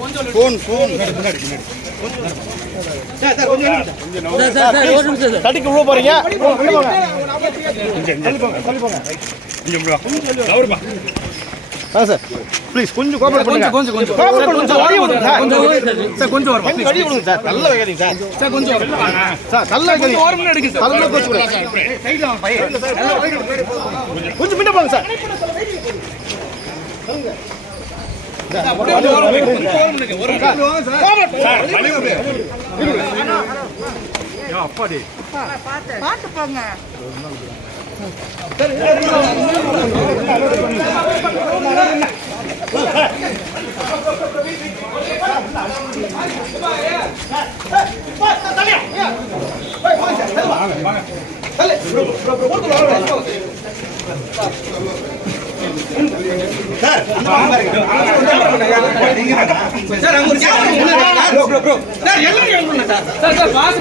Phone தட்டிக்கு உள்ள போறீங்க. Sir please கொஞ்சம் கோஆபரேட் பண்ணுங்க. கொஞ்சம் வழி விடுங்க சார். கொஞ்சம் வரமா வழி விடுங்க சார். நல்ல வைக்காதீங்க சார். கொஞ்சம் சார் நல்ல வைக்காதீங்க. ஒரு மினிட் எடுங்க சார். நல்ல கோச்சு விடுங்க. சைடுல வாங்க பைய. கொஞ்சம் முன்ன போங்க சார். அப்பாடி பாத்து போங்க. சார்